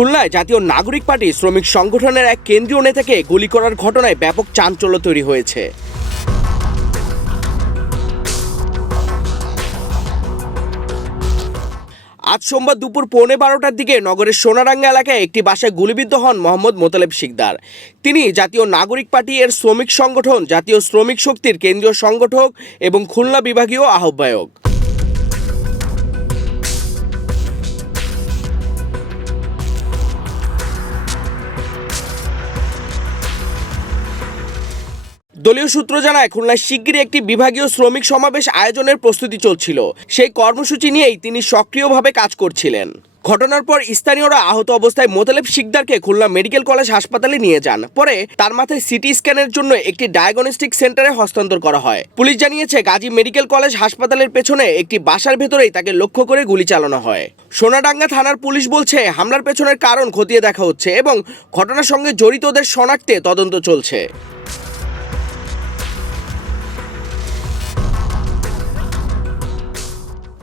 খুলনায় জাতীয় নাগরিক পার্টি শ্রমিক সংগঠনের এক কেন্দ্রীয় নেতাকে গুলি করার ঘটনায় ব্যাপক চাঞ্চল্য তৈরি হয়েছে। আজ সোমবার দুপুর 12:15টার দিকে নগরের সোনারাঙ্গা এলাকায় একটি বাসায় গুলিবিদ্ধ হন মোহাম্মদ মোতালেব শিকদার। তিনি জাতীয় নাগরিক পার্টি এর শ্রমিক সংগঠন জাতীয় শ্রমিক শক্তির কেন্দ্রীয় সংগঠক এবং খুলনা বিভাগীয় আহ্বায়ক। দলীয় সূত্র জানায়, খুলনায় শিগগিরই একটি বিভাগীয় শ্রমিক সমাবেশ আয়োজনের প্রস্তুতি চলছিল। সেই কর্মসূচি নিয়েই তিনি সক্রিয়ভাবে কাজ করছিলেন। ঘটনার পর স্থানীয়রা আহত অবস্থায় মোতালেব শিকদারকে খুলনা মেডিকেল কলেজ হাসপাতালে নিয়ে যান। পরে তার মাথায় সিটি স্ক্যানের জন্য একটি ডায়াগনস্টিক সেন্টারে হস্তান্তর করা হয়। পুলিশ জানিয়েছে, গাজী মেডিকেল কলেজ হাসপাতালের পেছনে একটি বাসার ভেতরেই তাকে লক্ষ্য করে গুলি চালানো হয়। সোনাডাঙ্গা থানার পুলিশ বলছে, হামলার পেছনের কারণ খতিয়ে দেখা হচ্ছে এবং ঘটনার সঙ্গে জড়িতদের শনাক্তে তদন্ত চলছে।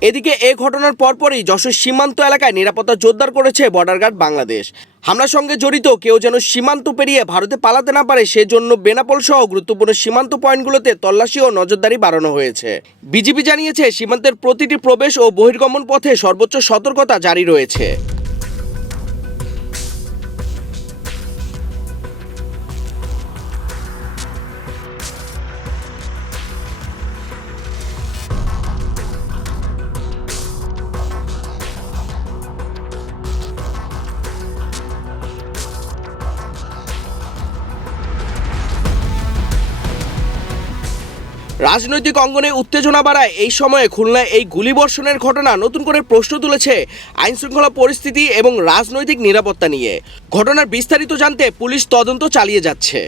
এদিকে এই ঘটনার পরপরই যশোর সীমান্ত এলাকায় নিরাপত্তা জোরদার করেছে বর্ডার গার্ড বাংলাদেশ। হামলার সঙ্গে জড়িত কেউ যেন সীমান্ত পেরিয়ে ভারতে পালাতে না পারে সেজন্য বেনাপোল সহ গুরুত্বপূর্ণ সীমান্ত পয়েন্টগুলোতে তল্লাশি ও নজরদারি বাড়ানো হয়েছে। বিজিবি জানিয়েছে, সীমান্তের প্রতিটি প্রবেশ ও বহির্গমন পথে সর্বোচ্চ সতর্কতা জারি রয়েছে। রাজনৈতিক অঙ্গনে উত্তেজনা বাড়ায় এই সময়ে খুলনায় এই গুলিবর্ষণের ঘটনা নতুন করে প্রশ্ন তুলেছে আইনশৃঙ্খলা পরিস্থিতি এবং রাজনৈতিক নিরাপত্তা নিয়ে। ঘটনার বিস্তারিত জানতে পুলিশ তদন্ত চালিয়ে যাচ্ছে।